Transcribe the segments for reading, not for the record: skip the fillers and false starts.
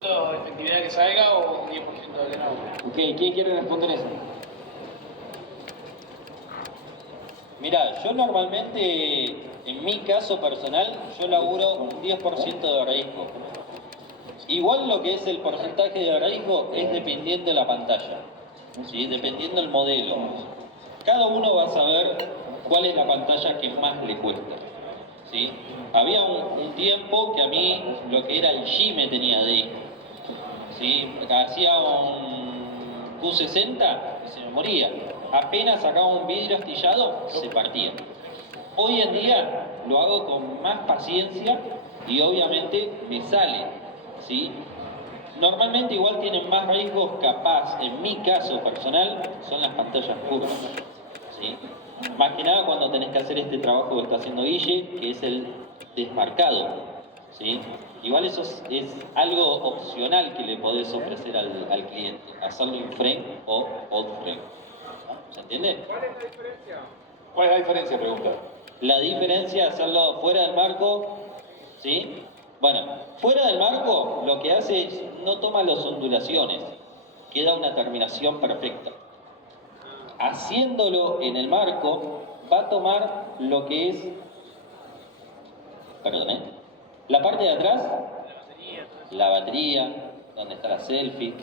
de efectividad que salga o un 10% de que no. Ok, ¿quién quiere responder eso? Mirá, yo normalmente, en mi caso personal, yo laburo un 10% de riesgo. Igual lo que es el porcentaje de riesgo es dependiendo de la pantalla, ¿sí? Dependiendo del modelo. Cada uno va a saber cuál es la pantalla que más le cuesta, ¿sí? Había un tiempo que a mí lo que era el G me tenía de ahí, ¿sí? Hacía un Q60 y se me moría. Apenas sacaba un vidrio astillado, se partía. Hoy en día lo hago con más paciencia y obviamente me sale, ¿sí? Normalmente igual tienen más riesgos capaz, en mi caso personal, son las pantallas curvas, ¿sí? Más que nada cuando tenés que hacer este trabajo que está haciendo Guille, que es el desmarcado, ¿sí? Igual eso es algo opcional que le podés ofrecer al cliente, hacerlo in frame o out frame. ¿Se entiende? ¿Cuál es la diferencia? ¿Cuál es la diferencia? Pregunta. La diferencia de hacerlo fuera del marco, ¿sí? Bueno, fuera del marco lo que hace es no toma las ondulaciones, queda una terminación perfecta. Haciéndolo en el marco va a tomar lo que es, perdón, la parte de atrás, la batería, donde está la selfie,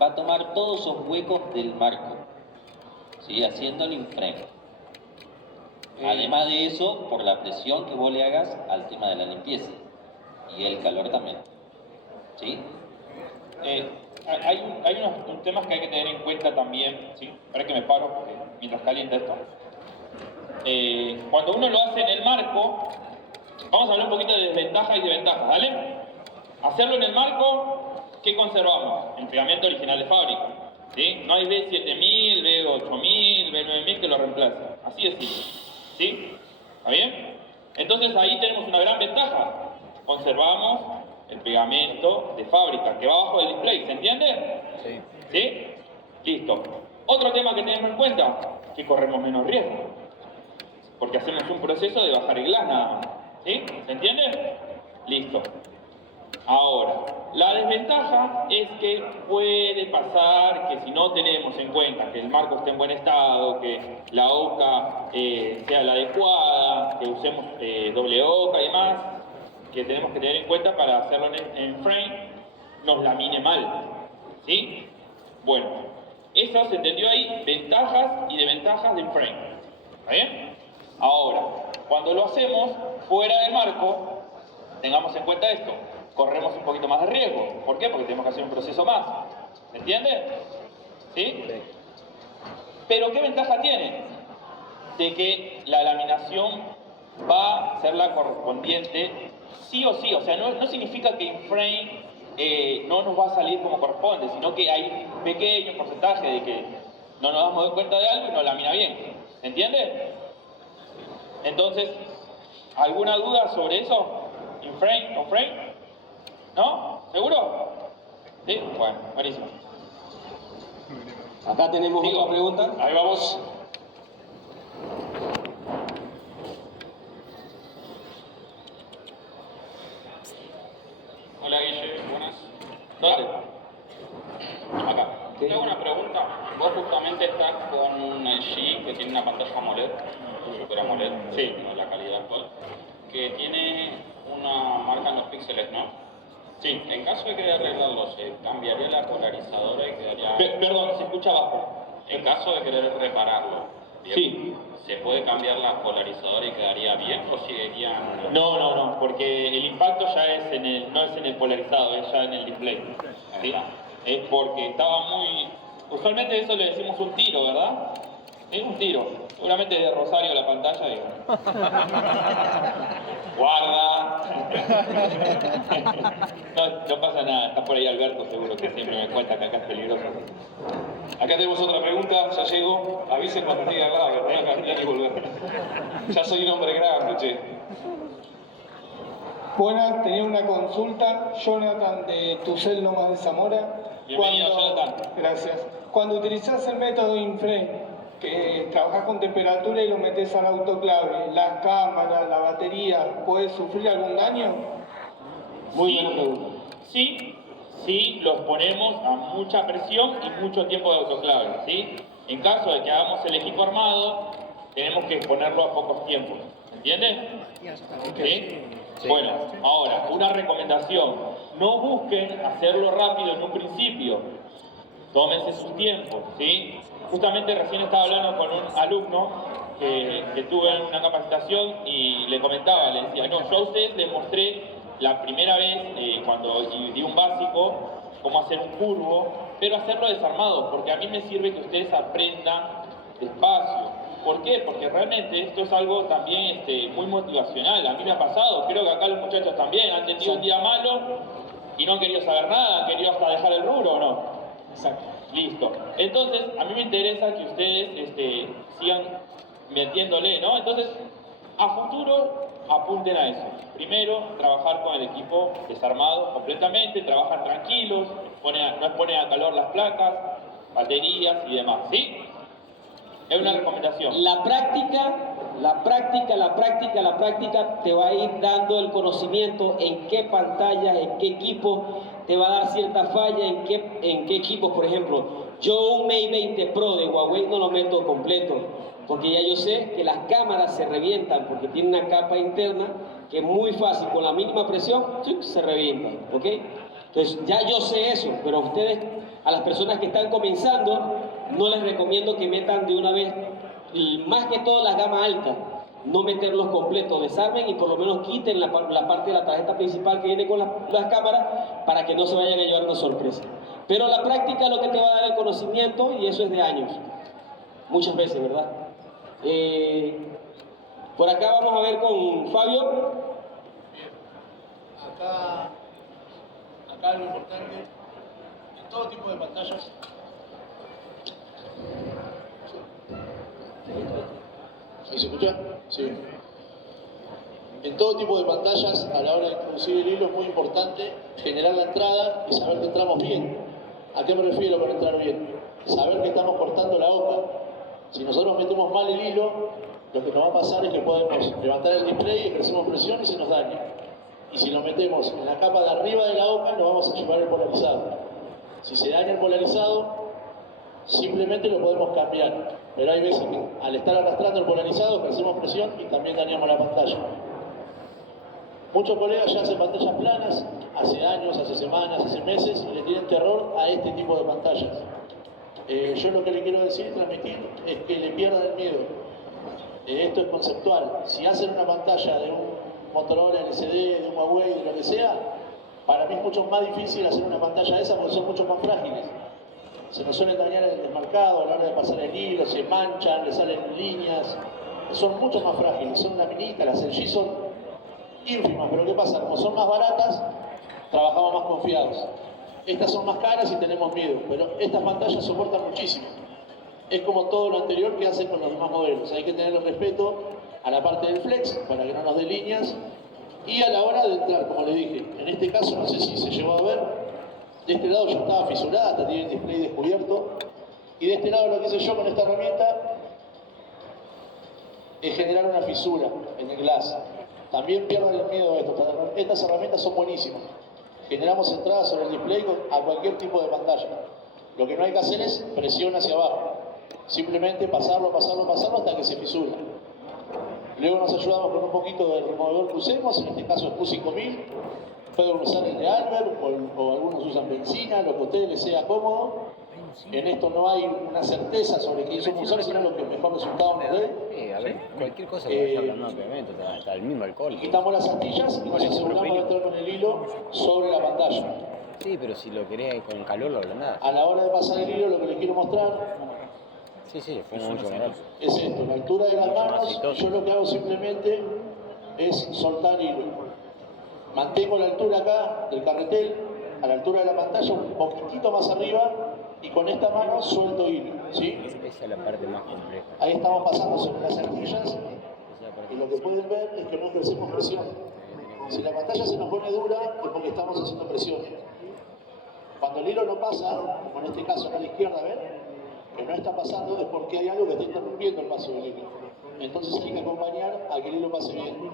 va a tomar todos esos huecos del marco, ¿sí? Haciéndolo in frame. Además de eso, por la presión que vos le hagas al tema de la limpieza y el calor también, ¿sí? Hay unos temas que hay que tener en cuenta también, ¿sí? Espera que me paro porque mientras calienta esto. Cuando uno lo hace en el marco, vamos a hablar un poquito de desventajas y de ventajas, ¿vale? Hacerlo en el marco, ¿qué conservamos? El pegamento original de fábrica, ¿sí? No hay B7000, B8000, B9000 que lo reemplace, así es simple. ¿Sí? ¿Está bien? Entonces ahí tenemos una gran ventaja. Conservamos el pegamento de fábrica que va abajo del display, ¿se entiende? Sí. ¿Sí? Listo. Otro tema que tenemos en cuenta, que corremos menos riesgo. Porque hacemos un proceso de bajar el glass nada más. ¿Sí? ¿Se entiende? Listo. Ahora, la desventaja es que puede pasar que si no tenemos en cuenta que el marco esté en buen estado, que la oca sea la adecuada, que usemos doble oca y demás, que tenemos que tener en cuenta para hacerlo en frame, nos lamine mal, ¿sí? Bueno, eso se entendió ahí, ventajas y desventajas del frame, ¿está bien? Ahora, cuando lo hacemos fuera del marco, tengamos en cuenta esto. Corremos un poquito más de riesgo. ¿Por qué? Porque tenemos que hacer un proceso más. ¿Se entiende? ¿Sí? Pero ¿qué ventaja tiene? De que la laminación va a ser la correspondiente sí o sí. O sea, no significa que in frame no nos va a salir como corresponde, sino que hay un pequeño porcentaje de que no nos damos cuenta de algo y nos lamina bien. ¿Se entiende? Entonces, ¿alguna duda sobre eso? ¿In frame? ¿No frame? ¿No? ¿Seguro? Sí, bueno, buenísimo. Acá tenemos otra pregunta. Ahí vamos. Hola Guille, buenas. ¿Dónde? Acá. Te hago una pregunta. Vos justamente estás con un G que tiene una pantalla AMOLED, Super AMOLED, Sí. no la calidad actual, que tiene una marca en los píxeles, ¿no? Sí. En caso de querer arreglarlo, ¿se cambiaría la polarizadora y quedaría...? Perdón, se escucha abajo. En caso de querer repararlo, ¿bien? Sí. ¿Se puede cambiar la polarizadora y quedaría bien o seguirían...? No, porque el impacto ya es no es en el polarizado, es ya en el display. ¿Sí? Es porque estaba muy... Usualmente eso le decimos un tiro, ¿verdad? Es un tiro. Seguramente es de Rosario la pantalla y... ¡Guarda! No pasa nada, está por ahí Alberto seguro que siempre me cuenta que acá es peligroso. Acá tenemos otra pregunta, ya llegó. Avisen cuando llegue acá, que tenga que cambiar y volver. Ya soy un hombre grande, che. Buenas, tenía una consulta. Jonathan de Tucel Lomas de Zamora. Bienvenido, Jonathan. Gracias. Cuando utilizás el método in-frame, que trabajas con temperatura y lo metes al autoclave, las cámaras, la batería, ¿puede sufrir algún daño? Muy buena pregunta. Sí, si los ponemos a mucha presión y mucho tiempo de autoclave, ¿sí? En caso de que hagamos el equipo armado, tenemos que ponerlo a pocos tiempos, ¿entiendes? ¿Sí? Bueno, ahora, una recomendación, no busquen hacerlo rápido en un principio, tómense sus tiempos, ¿sí? Justamente recién estaba hablando con un alumno que tuve en una capacitación y le comentaba, le decía, no, yo a ustedes les mostré la primera vez, cuando di un básico, cómo hacer un curvo, pero hacerlo desarmado, porque a mí me sirve que ustedes aprendan despacio. ¿Por qué? Porque realmente esto es algo también muy motivacional. A mí me ha pasado, creo que acá los muchachos también han tenido un día malo y no han querido saber nada, han querido hasta dejar el rubro, ¿o no? Exacto. Listo. Entonces, a mí me interesa que ustedes sigan metiéndole, ¿no? Entonces, a futuro, apunten a eso. Primero, trabajar con el equipo desarmado completamente, trabajar tranquilos, no ponen a calor las placas, baterías y demás, ¿sí? Es una recomendación. La práctica te va a ir dando el conocimiento en qué pantallas, en qué equipos te va a dar cierta falla, en qué equipos, por ejemplo. Yo un Mate 20 Pro de Huawei no lo meto completo, porque ya yo sé que las cámaras se revientan, porque tiene una capa interna que es muy fácil, con la mínima presión, se revientan, ¿ok? Entonces ya yo sé eso, pero a ustedes, a las personas que están comenzando, no les recomiendo que metan de una vez, más que todo las gamas altas, no meterlos completos, desarmen y por lo menos quiten la parte de la tarjeta principal que viene con las cámaras para que no se vayan a llevar una sorpresa. Pero la práctica es lo que te va a dar el conocimiento y eso es de años, muchas veces, ¿verdad? Por acá vamos a ver con Fabio. Acá lo importante, en todo tipo de pantallas, ¿ahí se escucha? Sí. En todo tipo de pantallas, a la hora de introducir el hilo, es muy importante generar la entrada y saber que entramos bien. ¿A qué me refiero con entrar bien? Saber que estamos cortando la hoja. Si nosotros metemos mal el hilo, lo que nos va a pasar es que podemos levantar el display, ejercemos presión y se nos daña. Y si lo metemos en la capa de arriba de la hoja, nos vamos a llevar el polarizado. Si se daña el polarizado, simplemente lo podemos cambiar. Pero hay veces que al estar arrastrando el polarizado, ejercemos presión y también dañamos la pantalla. Muchos colegas ya hacen pantallas planas, hace años, hace semanas, hace meses, y le tienen terror a este tipo de pantallas. Yo lo que le quiero decir y transmitir es que le pierdan el miedo. Esto es conceptual. Si hacen una pantalla de un Motorola LCD, de un Huawei, de lo que sea, para mí es mucho más difícil hacer una pantalla de esa porque son mucho más frágiles. Se nos suelen dañar el desmarcado a la hora de pasar el hilo, se manchan, le salen líneas. Son mucho más frágiles, son una minita, las LG son ínfimas, pero ¿qué pasa? Como son más baratas, trabajamos más confiados. Estas son más caras y tenemos miedo, pero estas pantallas soportan muchísimo. Es como todo lo anterior que hacen con los demás modelos. Hay que tenerle respeto a la parte del flex para que no nos dé líneas y a la hora de entrar, como les dije. En este caso, no sé si se llegó a ver, de este lado ya estaba fisurada, hasta tiene el display descubierto. Y de este lado lo que hice yo con esta herramienta es generar una fisura en el glass. También pierdan el miedo a esto. Estas herramientas son buenísimas. Generamos entradas sobre el display a cualquier tipo de pantalla. Lo que no hay que hacer es presión hacia abajo. Simplemente pasarlo hasta que se fisura. Luego nos ayudamos con un poquito del removedor que usemos, en este caso es Q5000. Pueden usar el de Albert o algunos usan benzina, lo que a ustedes les sea cómodo. En esto no hay una certeza sobre qué hizo usar, sino lo que mejor resultado nos dé. Sí, a ver, cualquier cosa que vaya hablando, obviamente, hasta el mismo alcohol. Quitamos las astillas y nos aseguramos de entrar con el hilo sobre la pantalla. Sí, pero si lo querés con calor, lo ablandás. A la hora de pasar el hilo, lo que les quiero mostrar Sí, fue mucho menor. es esto, la altura de las manos. Yo lo que hago simplemente es soltar hilo. Mantengo la altura acá del carretel, a la altura de la pantalla, un poquitito más arriba, y con esta mano suelto hilo, ¿sí? Esa es la parte más compleja. Ahí estamos pasando sobre las astillas, y lo que pueden ver es que no ejercemos presión. Si la pantalla se nos pone dura, es porque estamos haciendo presión. Cuando el hilo no pasa, como en este caso acá a la izquierda, ¿ven? Que no está pasando, es porque hay algo que está interrumpiendo el paso del hilo. Entonces hay que acompañar a que el hilo pase bien.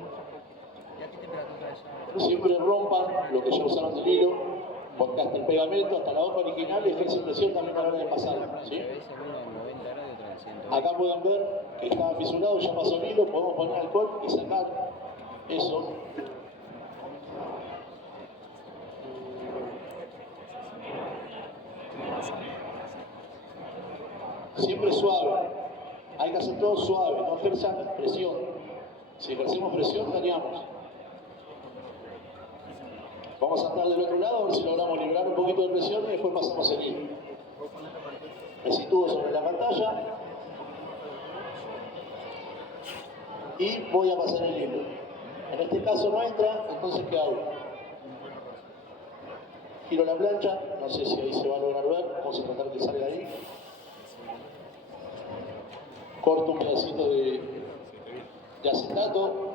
Siempre rompan lo que ya usaron del hilo. porque hasta el pegamento, hasta la hoja original ejerce presión también a la hora de pasarlo, ¿sí? Acá pueden ver que estaba fisurado, ya pasó el hilo, podemos poner alcohol y sacar eso. Siempre suave, hay que hacer todo suave, no ejerzan presión. Si ejercemos presión, dañamos. Vamos a estar del otro lado a ver si logramos liberar un poquito de presión y después pasamos el hilo. Me sitúo sobre la pantalla y voy a pasar el hilo. En este caso no entra, entonces ¿qué hago? Giro la plancha, no sé si ahí se va a lograr ver, vamos a tratar que salga ahí. Corto un pedacito de acetato,